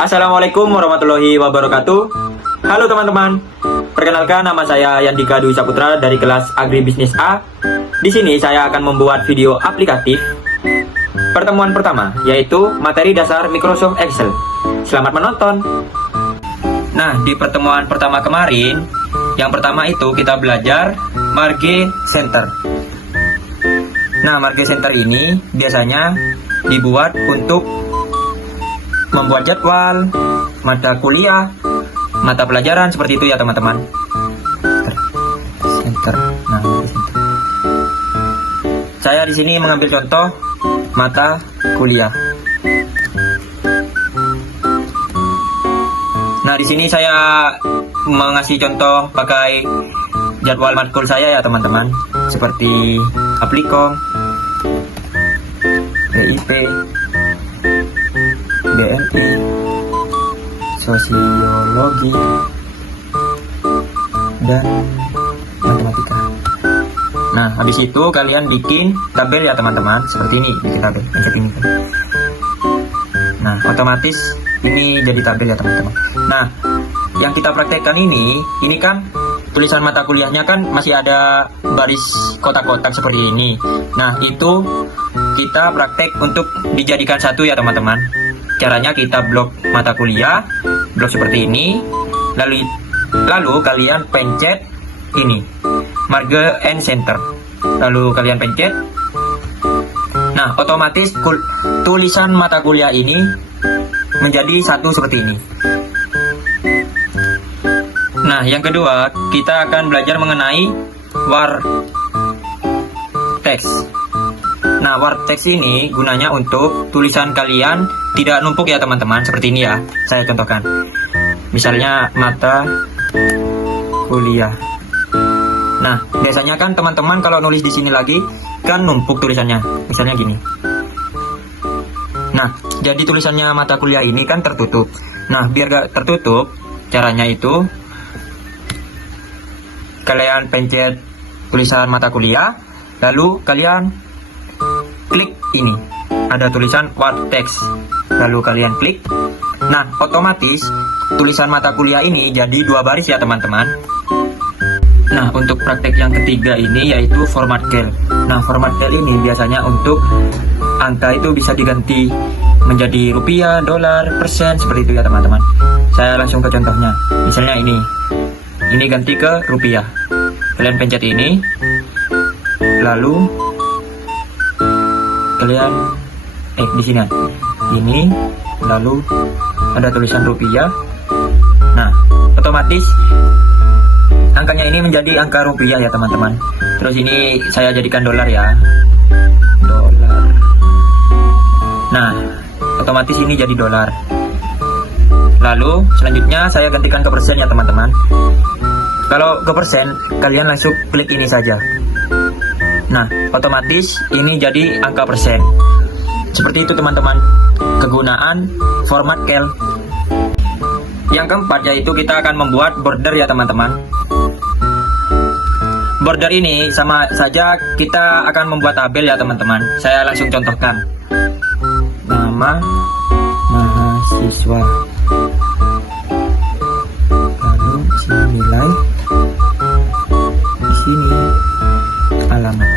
Assalamualaikum warahmatullahi wabarakatuh. Halo teman-teman. Perkenalkan, nama saya Yandika Dwi Saputra dari kelas Agribisnis A. Di sini saya akan membuat video aplikatif pertemuan pertama, yaitu materi dasar Microsoft Excel. Selamat menonton. Nah, di pertemuan pertama kemarin, yang pertama itu kita belajar Marge Center. Nah, Marge Center ini biasanya dibuat untuk membuat jadwal, mata kuliah, mata pelajaran seperti itu ya teman-teman. Center. Nah, center. Saya di sini mengambil contoh mata kuliah. Nah, di sini saya mengasih contoh pakai jadwal matkul saya ya teman-teman, seperti Aplikom, BIP, BMI, Sosiologi, dan Matematika. Nah, habis itu kalian bikin tabel ya teman-teman, seperti ini, bikin tabel, pencet ini. Nah, otomatis ini jadi tabel ya teman-teman. Nah, yang kita praktekkan ini kan tulisan mata kuliahnya kan masih ada baris kotak-kotak seperti ini. Nah, itu kita praktek untuk dijadikan satu ya teman-teman. Caranya kita blok mata kuliah, blok seperti ini, lalu kalian pencet ini, Marge and Center. Lalu kalian pencet. Nah, otomatis tulisan mata kuliah ini menjadi satu seperti ini. Nah, yang kedua, kita akan belajar mengenai war text. Nah, war text ini gunanya untuk tulisan kalian tidak numpuk ya teman-teman, seperti ini ya. Saya contohkan. Misalnya mata kuliah. Nah, biasanya kan teman-teman kalau nulis di sini lagi kan numpuk tulisannya. Misalnya gini. Nah, jadi tulisannya mata kuliah ini kan tertutup. Nah, biar gak tertutup, caranya itu kalian pencet tulisan mata kuliah, lalu kalian klik ini, ada tulisan war text, lalu kalian klik. Nah, otomatis tulisan mata kuliah ini jadi dua baris ya teman-teman. Nah, untuk praktek yang ketiga ini yaitu format cell. Nah, format cell ini biasanya untuk angka itu bisa diganti menjadi rupiah, dolar, persen, seperti itu ya teman-teman. Saya langsung ke contohnya. Misalnya ini ganti ke rupiah. Kalian pencet ini, lalu kalian di sini ini, lalu ada tulisan rupiah. Nah, otomatis angkanya ini menjadi angka rupiah ya teman-teman. Terus ini saya jadikan dolar ya, dolar. Nah, otomatis ini jadi dolar. Lalu selanjutnya saya gantikan ke persen ya teman-teman. Kalau ke persen, kalian langsung klik ini saja. Nah, otomatis ini jadi angka persen. Seperti itu teman-teman, kegunaan format cell. Yang keempat yaitu kita akan membuat border ya teman-teman. Border ini sama saja kita akan membuat tabel ya teman-teman. Saya langsung contohkan. Nama mahasiswa, lalu sini nilai, di sini alamat.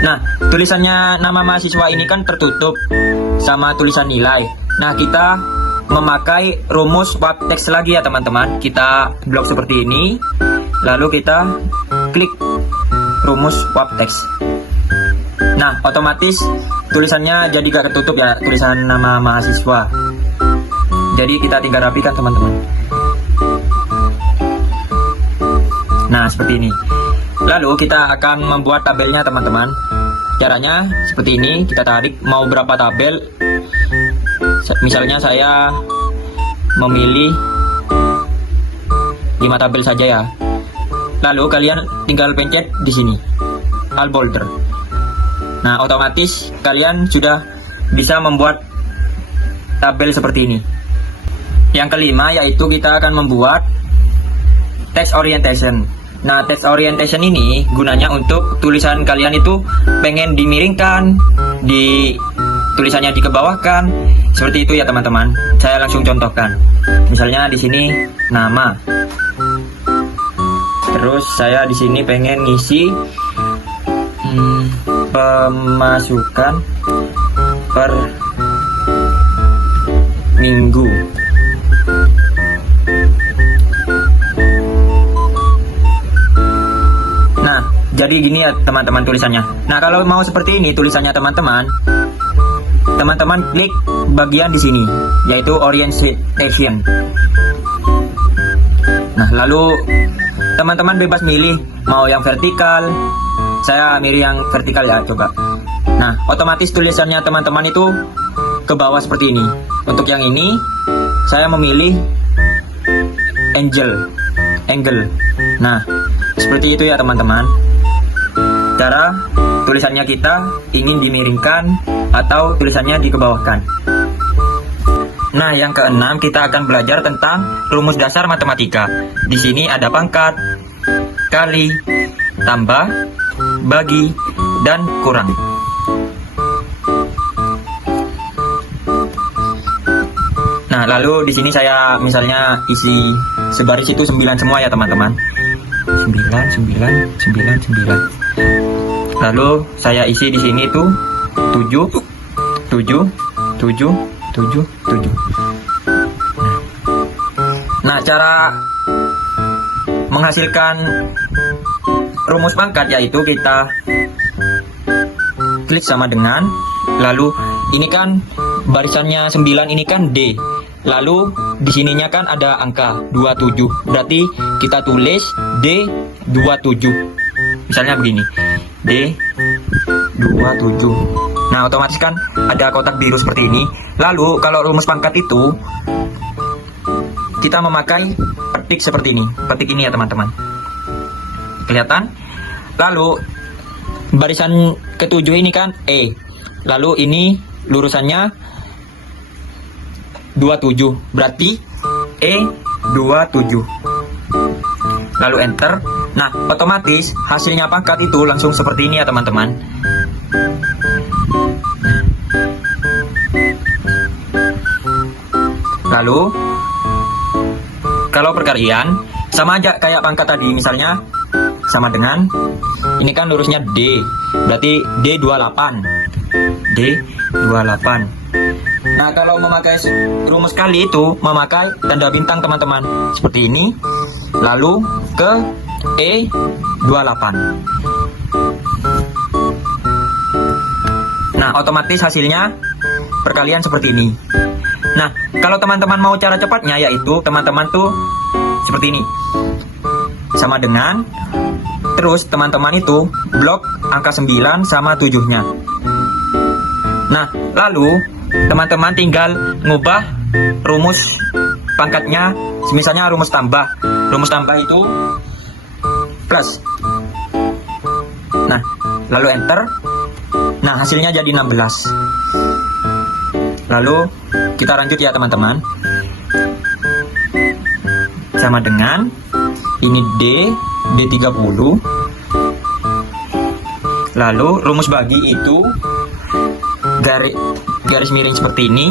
Nah, tulisannya nama mahasiswa ini kan tertutup sama tulisan nilai. Nah, kita memakai rumus wrap text lagi ya teman-teman. Kita blok seperti ini, lalu kita klik rumus wrap text. Nah, otomatis tulisannya jadi gak ketutup ya, tulisan nama mahasiswa. Jadi kita tinggal rapikan teman-teman. Nah, seperti ini. Lalu kita akan membuat tabelnya teman-teman. Caranya seperti ini, kita tarik mau berapa tabel. Misalnya saya memilih 5 tabel saja ya. Lalu kalian tinggal pencet di sini, All Boulder. Nah, otomatis kalian sudah bisa membuat tabel seperti ini. Yang kelima yaitu kita akan membuat text orientation. Nah, text orientation ini gunanya untuk tulisan kalian itu pengen dimiringkan, tulisannya dikebawahkan. Seperti itu ya teman-teman. Saya langsung contohkan. Misalnya di sini nama. Terus saya di sini pengen ngisi pemasukan per minggu. Nah, jadi gini ya teman-teman tulisannya. Nah, kalau mau seperti ini tulisannya teman-teman klik bagian di sini, yaitu orientation. Nah, lalu teman-teman bebas milih mau yang vertikal. Saya milih yang vertikal ya, coba. Nah, otomatis tulisannya teman-teman itu ke bawah seperti ini. Untuk yang ini saya memilih angle. Nah, seperti itu ya teman-teman. Cara tulisannya kita ingin dimiringkan atau tulisannya dikebawahkan. Nah, yang keenam kita akan belajar tentang rumus dasar matematika. Di sini ada pangkat, kali, tambah, bagi, dan kurang. Nah, lalu di sini saya misalnya isi sebaris itu 9 semua ya teman-teman. 9. Lalu saya isi di sini tuh 7. Nah, cara menghasilkan rumus pangkat yaitu kita klik sama dengan, lalu ini kan barisannya 9 ini kan D. Lalu di sininya kan ada angka 27. Berarti kita tulis D27. Misalnya begini. D27. Nah, otomatis kan ada kotak biru seperti ini. Lalu kalau rumus pangkat itu kita memakai petik seperti ini. Petik ini ya teman-teman. Kelihatan? Lalu barisan ketujuh ini kan E. Lalu ini lurusannya 27. Berarti E27. Lalu enter. Nah, otomatis hasilnya pangkat itu langsung seperti ini ya teman-teman. Lalu kalau perkalian sama aja kayak pangkat tadi, misalnya sama dengan ini kan lurusnya D, berarti D28. Nah, kalau memakai rumus kali itu memakai tanda bintang teman-teman seperti ini, lalu ke E28. Nah, otomatis hasilnya perkalian seperti ini. Nah, kalau teman-teman mau cara cepatnya, yaitu teman-teman tuh seperti ini, sama dengan, terus teman-teman itu blok angka 9 sama 7-nya. Nah, lalu teman-teman tinggal ngubah rumus pangkatnya, misalnya rumus tambah. Rumus tambah itu plus. Nah, lalu enter. Nah, hasilnya jadi 16. Lalu kita lanjut ya teman-teman. Sama dengan ini D30. Lalu rumus bagi itu garis miring seperti ini.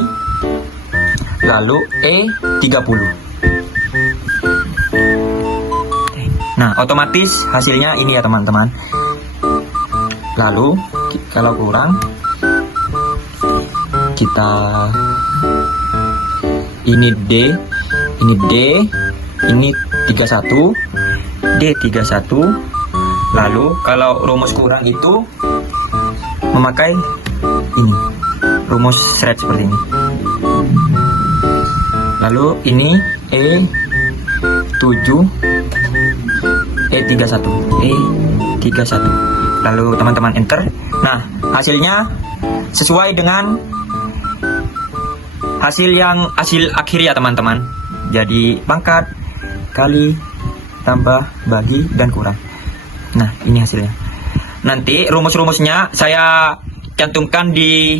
Lalu E30. Nah, otomatis hasilnya ini ya teman-teman. Lalu kalau kurang kita ini D, ini 31, D31. Lalu kalau rumus kurang itu memakai ini, rumus shred seperti ini. Lalu ini E31. Lalu teman-teman enter. Nah, hasilnya sesuai dengan hasil akhir ya teman-teman. Jadi pangkat, kali, tambah, bagi, dan kurang. Nah, ini hasilnya. Nanti rumus-rumusnya saya cantumkan di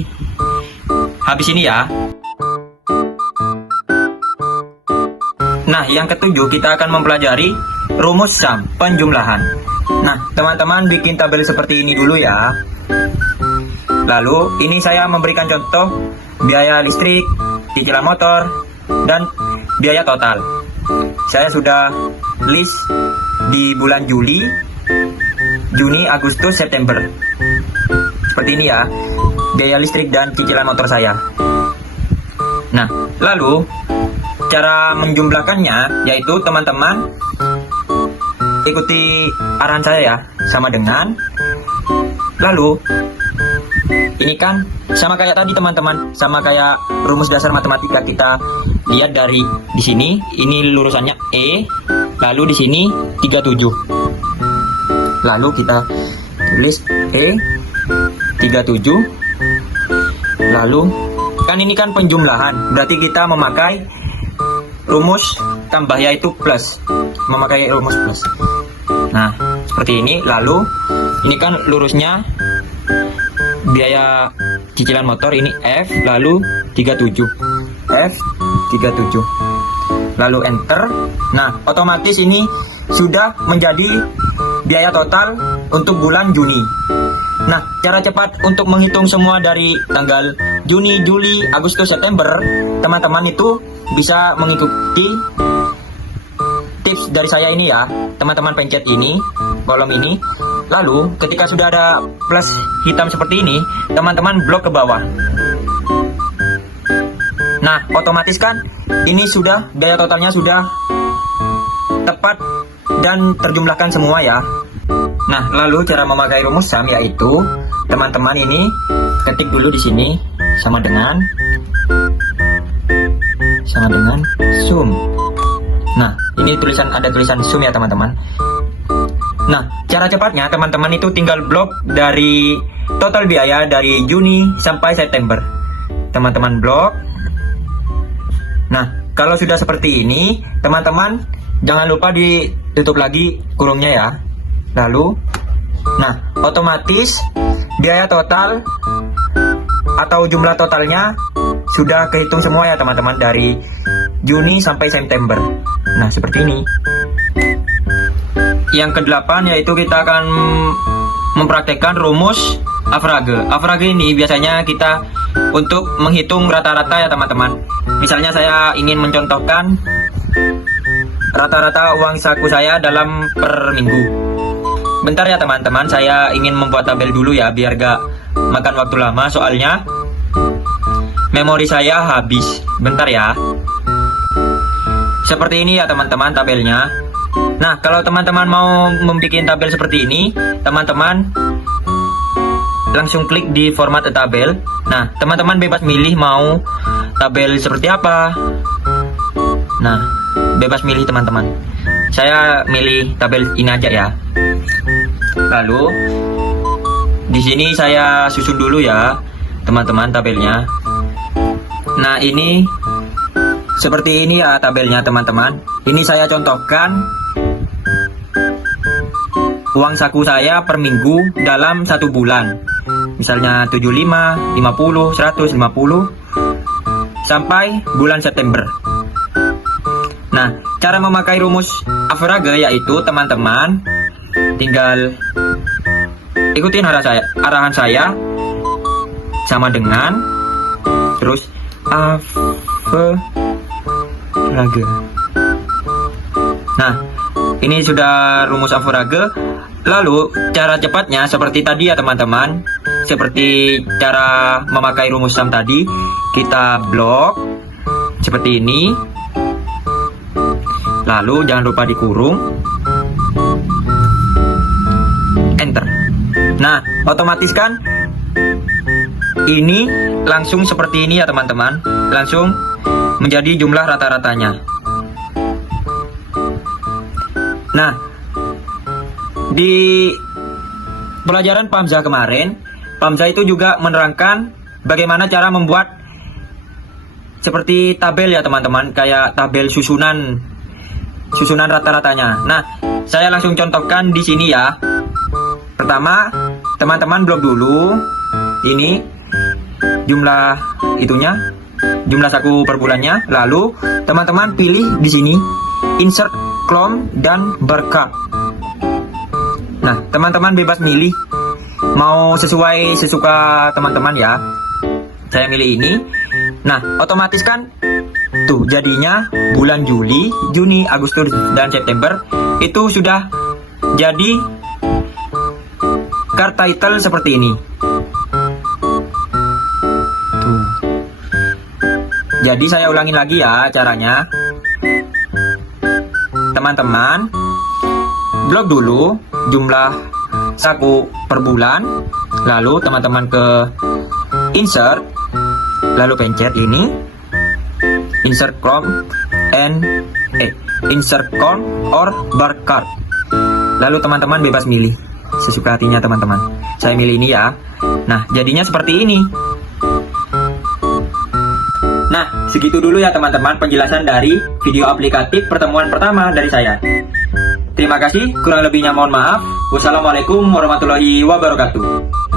habis ini ya. Nah, yang ketujuh kita akan mempelajari rumus sum, penjumlahan. Nah, teman-teman bikin tabel seperti ini dulu ya. Lalu ini saya memberikan contoh biaya listrik, cicilan motor, dan biaya total. Saya sudah list di bulan Juli, Juni, Agustus, September. Seperti ini ya, biaya listrik dan cicilan motor saya. Nah, lalu cara menjumlahkannya yaitu teman-teman ikuti arahan saya ya, sama dengan, lalu ini kan sama kayak tadi teman-teman, sama kayak rumus dasar matematika kita lihat dari di sini, ini lurusannya E, lalu di sini 37. Lalu kita tulis E 37. Lalu kan ini kan penjumlahan, berarti kita memakai rumus tambah yaitu plus, memakai rumus plus. Nah, seperti ini. Lalu ini kan lurusnya biaya cicilan motor ini F, lalu 37. F 37. Lalu enter. Nah, otomatis ini sudah menjadi biaya total untuk bulan Juni. Nah, cara cepat untuk menghitung semua dari tanggal Juni, Juli, Agustus, September, teman-teman itu bisa mengikuti tips dari saya ini ya. Teman-teman pencet ini, kolom ini. Lalu ketika sudah ada plus hitam seperti ini, teman-teman blok ke bawah. Nah, otomatis kan ini sudah biaya totalnya sudah tepat dan terjumlahkan semua ya. Nah, lalu cara memakai rumus SUM yaitu teman-teman ini ketik dulu di sini sama dengan SUM. Nah, ini ada tulisan SUM ya teman-teman. Nah, cara cepatnya teman-teman itu tinggal blok dari total biaya dari Juni sampai September. Teman-teman blok. Nah, kalau sudah seperti ini, teman-teman jangan lupa ditutup lagi kurungnya ya. Lalu, nah, otomatis biaya total atau jumlah totalnya sudah kehitung semua ya teman-teman dari Juni sampai September. Nah, seperti ini. Yang ke-8 yaitu kita akan mempraktekkan rumus Avogadro. Avogadro ini biasanya kita untuk menghitung rata-rata ya teman-teman. Misalnya saya ingin mencontohkan rata-rata uang saku saya dalam per minggu. Bentar ya teman-teman, saya ingin membuat tabel dulu ya biar gak makan waktu lama, soalnya memori saya habis. Bentar ya. Seperti ini ya teman-teman tabelnya. Nah, kalau teman-teman mau membuat tabel seperti ini, teman-teman langsung klik di format tabel. Nah, teman-teman bebas milih mau tabel seperti apa. Nah, bebas milih teman-teman. Saya milih tabel ini aja ya. Lalu di sini saya susun dulu ya teman-teman tabelnya. Nah, ini seperti ini ya tabelnya teman-teman. Ini saya contohkan uang saku saya per minggu dalam 1 bulan. Misalnya 75, 50, 150 sampai bulan September. Nah, cara memakai rumus Avogadro yaitu teman-teman tinggal ikutin arahan saya sama dengan terus Avogadro. Nah, ini sudah rumus Avogadro. Lalu cara cepatnya seperti tadi ya teman-teman. Seperti cara memakai rumus SUM tadi, kita blok seperti ini. Lalu jangan lupa dikurung. Enter. Nah, otomatis kan ini langsung seperti ini ya teman-teman. Langsung menjadi jumlah rata-ratanya. Nah, di pelajaran Pamza kemarin, Pamza itu juga menerangkan bagaimana cara membuat seperti tabel ya teman-teman, kayak tabel susunan rata-ratanya. Nah, saya langsung contohkan di sini ya. Pertama, teman-teman blok dulu ini jumlah itunya, jumlah saku per bulannya. Lalu teman-teman pilih di sini insert column dan bar chart. Nah, teman-teman bebas milih mau sesuai sesuka teman-teman ya. Saya milih ini. Nah, otomatis kan tuh jadinya bulan Juli, Juni, Agustus, dan September itu sudah jadi card title seperti ini. Tuh. Jadi saya ulangin lagi ya caranya. Teman-teman, blok dulu jumlah saku per bulan, lalu teman-teman ke insert, lalu pencet ini insert count or bar card. Lalu teman-teman bebas milih sesuka hatinya teman-teman. Saya milih ini ya. Nah, jadinya seperti ini. Nah, segitu dulu ya teman-teman penjelasan dari video aplikatif pertemuan pertama dari saya. Terima kasih, kurang lebihnya mohon maaf. Wassalamualaikum warahmatullahi wabarakatuh.